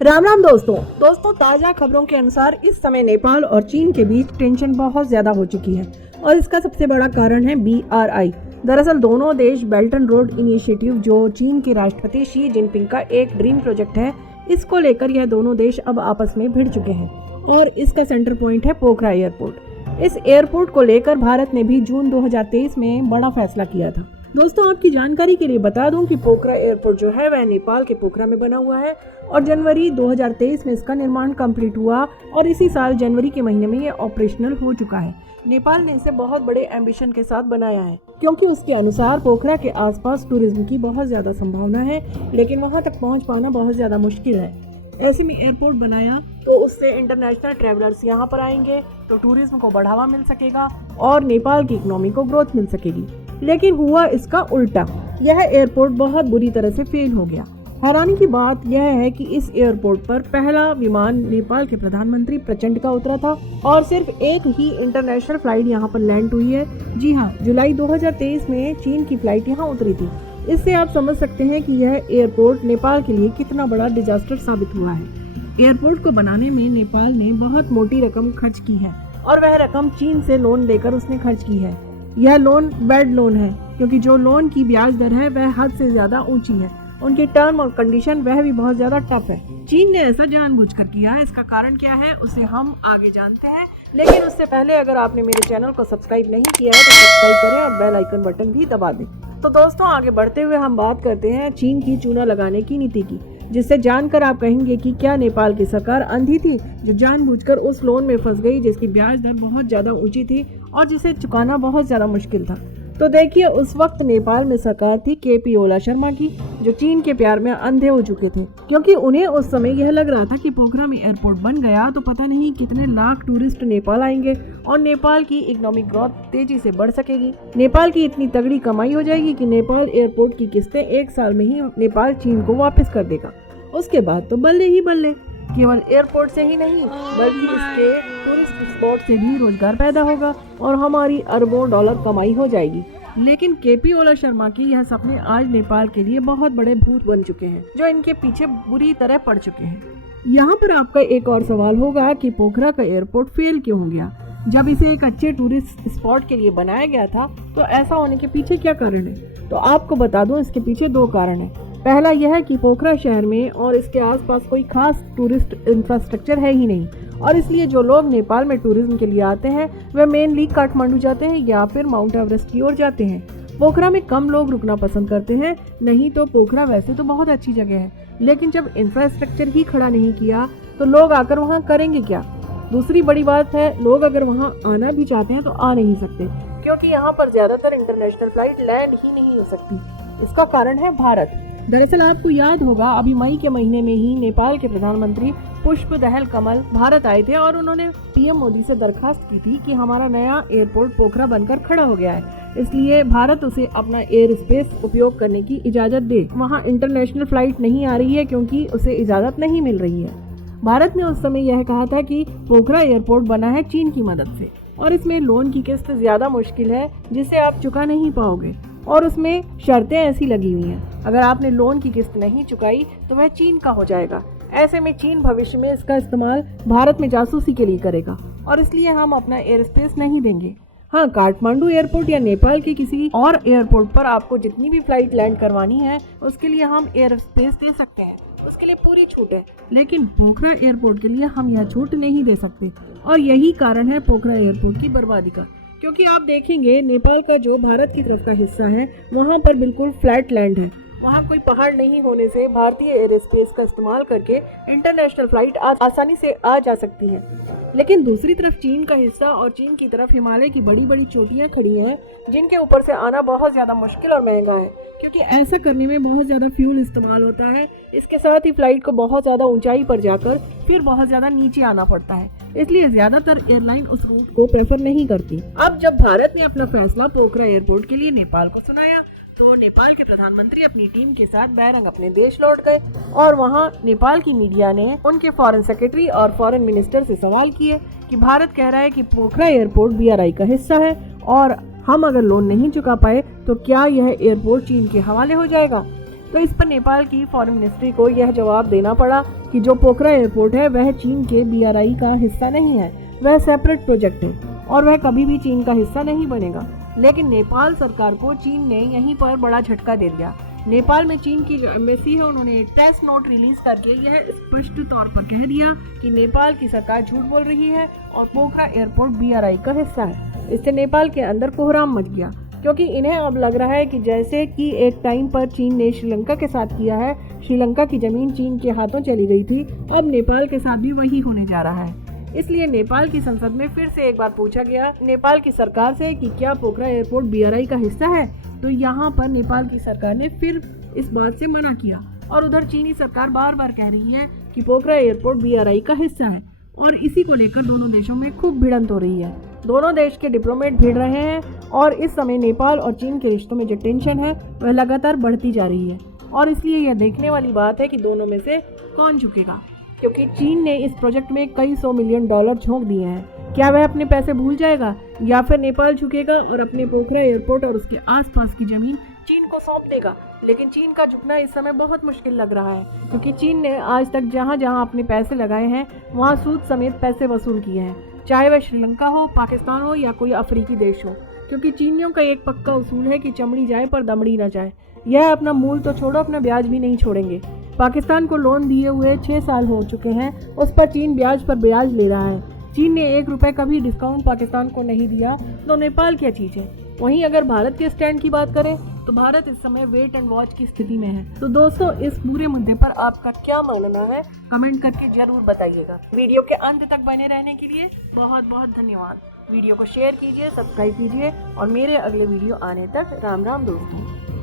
राम राम दोस्तों ताजा खबरों के अनुसार इस समय नेपाल और चीन के बीच टेंशन बहुत ज्यादा हो चुकी है और इसका सबसे बड़ा कारण है BRI। दरअसल दोनों देश बेल्ट एंड रोड इनिशिएटिव, जो चीन के राष्ट्रपति शी जिनपिंग का एक ड्रीम प्रोजेक्ट है, इसको लेकर यह दोनों देश अब आपस में भिड़ चुके हैं और इसका सेंटर पॉइंट है पोखरा एयरपोर्ट। इस एयरपोर्ट को लेकर भारत ने भी जून 2023 में बड़ा फैसला किया था। दोस्तों, आपकी जानकारी के लिए बता दूं कि पोखरा एयरपोर्ट जो है वह नेपाल के पोखरा में बना हुआ है और जनवरी 2023 में इसका निर्माण कंप्लीट हुआ और इसी साल जनवरी के महीने में ये ऑपरेशनल हो चुका है। नेपाल ने इसे बहुत बड़े एम्बिशन के साथ बनाया है क्योंकि उसके अनुसार पोखरा के आसपास टूरिज्म की बहुत ज्यादा संभावना है, लेकिन वहां तक पहुंच पाना बहुत ज्यादा मुश्किल है। ऐसे में एयरपोर्ट बनाया तो उससे इंटरनेशनल ट्रैवलर्स यहाँ पर आएंगे तो टूरिज्म को बढ़ावा मिल सकेगा और नेपाल की इकोनॉमी को ग्रोथ मिल सकेगी। लेकिन हुआ इसका उल्टा, यह एयरपोर्ट बहुत बुरी तरह से फेल हो गया। हैरानी की बात यह है कि इस एयरपोर्ट पर पहला विमान नेपाल के प्रधानमंत्री प्रचंड का उतरा था और सिर्फ एक ही इंटरनेशनल फ्लाइट यहाँ पर लैंड हुई है। जी हाँ, जुलाई 2023 में चीन की फ्लाइट यहाँ उतरी थी। इससे आप समझ सकते हैं कि यह एयरपोर्ट नेपाल के लिए कितना बड़ा डिजास्टर साबित हुआ है। एयरपोर्ट को बनाने में नेपाल ने बहुत मोटी रकम खर्च की है और वह रकम चीन से लोन लेकर उसने खर्च की है। यह लोन बैड लोन है क्योंकि जो लोन की ब्याज दर है वह हद से ज्यादा ऊंची है, उनके टर्म और कंडीशन वह भी बहुत ज्यादा टफ है। चीन ने ऐसा जानबूझकर किया है, इसका कारण क्या है उसे हम आगे जानते हैं, लेकिन उससे पहले अगर आपने मेरे चैनल को सब्सक्राइब नहीं किया है तो सब्सक्राइब करें और बेल आइकन बटन भी दबा दें। तो दोस्तों, आगे बढ़ते हुए हम बात करते हैं चीन की चूना लगाने की नीति की, जिससे जानकर आप कहेंगे कि क्या नेपाल की सरकार अंधी थी जो जानबूझकर उस लोन में फंस गई जिसकी ब्याज दर बहुत ज्यादा ऊंची थी और जिसे चुकाना बहुत ज्यादा मुश्किल था। तो देखिए, उस वक्त नेपाल में सरकार थी KP ओला शर्मा की, जो चीन के प्यार में अंधे हो चुके थे क्योंकि उन्हें उस समय यह लग रहा था कि पोखरा में एयरपोर्ट बन गया तो पता नहीं कितने लाख टूरिस्ट नेपाल आएंगे और नेपाल की इकोनॉमिक ग्रोथ तेजी से बढ़ सकेगी। नेपाल की इतनी तगड़ी कमाई हो जाएगी कि नेपाल एयरपोर्ट की किस्तें एक साल में ही नेपाल चीन को वापस कर देगा। उसके बाद तो बल्ले ही बल्ले, केवल एयरपोर्ट से ही नहीं बल्कि इसके टूरिस्ट स्पॉट से भी रोजगार पैदा होगा और हमारी अरबों डॉलर कमाई हो जाएगी। लेकिन KP ओला शर्मा की यह सपने आज नेपाल के लिए बहुत बड़े भूत बन चुके हैं, जो इनके पीछे बुरी तरह पड़ चुके हैं। यहाँ पर आपका एक और सवाल होगा कि पोखरा का एयरपोर्ट फेल क्यों हो गया? जब इसे एक अच्छे टूरिस्ट स्पॉट के लिए बनाया गया था तो ऐसा होने के पीछे क्या कारण है? तो आपको बता दूं, इसके पीछे दो कारण है। पहला यह है कि पोखरा शहर में और इसके आसपास कोई खास टूरिस्ट इंफ्रास्ट्रक्चर है ही नहीं और इसलिए जो लोग नेपाल में टूरिज्म के लिए आते हैं वह मेनली काठमांडू जाते हैं या फिर माउंट एवरेस्ट की ओर जाते हैं। पोखरा में कम लोग रुकना पसंद करते हैं। नहीं तो पोखरा वैसे तो बहुत अच्छी जगह है, लेकिन जब इंफ्रास्ट्रक्चर ही खड़ा नहीं किया तो लोग आकर वहाँ करेंगे क्या? दूसरी बड़ी बात है, लोग अगर वहाँ आना भी चाहते हैं तो आ नहीं सकते क्योंकि यहाँ पर ज्यादातर इंटरनेशनल फ्लाइट लैंड ही नहीं हो सकती। इसका कारण है भारत। दरअसल आपको याद होगा, अभी मई के महीने में ही नेपाल के प्रधानमंत्री पुष्प दहल कमल भारत आए थे और उन्होंने PM मोदी से दरखास्त की थी कि हमारा नया एयरपोर्ट पोखरा बनकर खड़ा हो गया है, इसलिए भारत उसे अपना एयर स्पेस उपयोग करने की इजाजत दे। वहाँ इंटरनेशनल फ्लाइट नहीं आ रही है क्योंकि उसे इजाजत नहीं मिल रही है। भारत ने उस समय यह कहा था कि पोखरा एयरपोर्ट बना है चीन की मदद से और इसमें लोन की किस्त ज्यादा मुश्किल है जिसे आप चुका नहीं पाओगे और उसमें शर्तें ऐसी लगी हुई हैं, अगर आपने लोन की किस्त नहीं चुकाई तो वह चीन का हो जाएगा। ऐसे में चीन भविष्य में इसका इस्तेमाल भारत में जासूसी के लिए करेगा और इसलिए हम अपना एयर स्पेस नहीं देंगे। हाँ, काठमांडू एयरपोर्ट या नेपाल के किसी और एयरपोर्ट पर आपको जितनी भी फ्लाइट लैंड करवानी है उसके लिए हम एयर स्पेस दे सकते हैं, उसके लिए पूरी छूट है, लेकिन पोखरा एयरपोर्ट के लिए हम यह छूट नहीं दे सकते और यही कारण है पोखरा एयरपोर्ट की बर्बादी का। क्योंकि आप देखेंगे, नेपाल का जो भारत की तरफ का हिस्सा है वहाँ पर बिल्कुल फ्लैट लैंड है, वहाँ कोई पहाड़ नहीं होने से भारतीय एयर स्पेस का इस्तेमाल करके इंटरनेशनल फ्लाइट आसानी से आ जा सकती है। लेकिन दूसरी तरफ चीन का हिस्सा और चीन की तरफ हिमालय की बड़ी बड़ी चोटियाँ खड़ी हैं जिनके ऊपर से आना बहुत ज़्यादा मुश्किल और महंगा है क्योंकि ऐसा करने में बहुत ज़्यादा फ्यूल इस्तेमाल होता है। इसके साथ ही फ्लाइट को बहुत ज़्यादा ऊंचाई पर जाकर फिर बहुत ज़्यादा नीचे आना पड़ता है, इसलिए ज्यादातर एयरलाइन उस रूट को प्रेफर नहीं करती। अब जब भारत ने अपना फैसला पोखरा एयरपोर्ट के लिए नेपाल को सुनाया तो नेपाल के प्रधानमंत्री अपनी टीम के साथ बैरंग अपने देश लौट गए और वहां नेपाल की मीडिया ने उनके फॉरेन सेक्रेटरी और फॉरेन मिनिस्टर से सवाल किए कि भारत कह रहा है कि पोखरा एयरपोर्ट BRI का हिस्सा है और हम अगर लोन नहीं चुका पाए तो क्या यह एयरपोर्ट चीन के हवाले हो जाएगा? तो इस पर नेपाल की फॉरेन मिनिस्ट्री को यह जवाब देना पड़ा कि जो पोखरा एयरपोर्ट है वह चीन के BRI का हिस्सा नहीं है, वह सेपरेट प्रोजेक्ट है और वह कभी भी चीन का हिस्सा नहीं बनेगा। लेकिन नेपाल सरकार को चीन ने यहीं पर बड़ा झटका दे दिया। नेपाल में चीन की जो एम्बेसी है उन्होंने प्रेस नोट रिलीज करके यह स्पष्ट तौर पर कह दिया कि नेपाल की सरकार झूठ बोल रही है और पोखरा एयरपोर्ट BRI का हिस्सा है। इससे नेपाल के अंदर कोहराम मच गया, क्योंकि इन्हें अब लग रहा है कि जैसे कि एक टाइम पर चीन ने श्रीलंका के साथ किया है, श्रीलंका की जमीन चीन के हाथों चली गई थी, अब नेपाल के साथ भी वही होने जा रहा है। इसलिए नेपाल की संसद में फिर से एक बार पूछा गया नेपाल की सरकार से कि क्या पोखरा एयरपोर्ट BRI का हिस्सा है, तो यहाँ पर नेपाल की सरकार ने फिर इस बात से मना किया और उधर चीनी सरकार बार बार कह रही है कि पोखरा एयरपोर्ट BRI का हिस्सा है और इसी को लेकर दोनों देशों में खूब भिड़ंत हो रही है। दोनों देश के डिप्लोमेट भिड़ रहे हैं और इस समय नेपाल और चीन के रिश्तों में जो टेंशन है वह लगातार बढ़ती जा रही है और इसलिए यह देखने वाली बात है कि दोनों में से कौन झुकेगा, क्योंकि चीन ने इस प्रोजेक्ट में कई $100 मिलियन झोंक दिए हैं। क्या वह अपने पैसे भूल जाएगा या फिर नेपाल झुकेगा और अपने पोखरा एयरपोर्ट और उसके आसपास की जमीन चीन को सौंप देगा। लेकिन चीन का झुकना इस समय बहुत मुश्किल लग रहा है, क्योंकि चीन ने आज तक जहां जहां अपने पैसे लगाए हैं वहां सूद समेत पैसे वसूल किए हैं, चाहे वह श्रीलंका हो, पाकिस्तान हो या कोई अफ्रीकी देश हो। क्योंकि चीनियों का एक पक्का उसूल है कि चमड़ी जाए पर दमड़ी न जाए। यह अपना मूल तो छोड़ो, अपना ब्याज भी नहीं छोड़ेंगे। पाकिस्तान को लोन दिए हुए 6 साल हो चुके हैं, उस पर चीन ब्याज पर ब्याज ले रहा है। चीन ने 1 रुपए का भी डिस्काउंट पाकिस्तान को नहीं दिया, तो नेपाल क्या चीज़ है। वहीं अगर भारत के स्टैंड की बात करें तो भारत इस समय वेट एंड वॉच की स्थिति में है। तो दोस्तों, इस पूरे मुद्दे पर आपका क्या मानना है, कमेंट करके जरूर बताइएगा। वीडियो के अंत तक बने रहने के लिए बहुत बहुत धन्यवाद। वीडियो को शेयर कीजिए, सब्सक्राइब कीजिए और मेरे अगले वीडियो आने तक राम राम दोस्तों।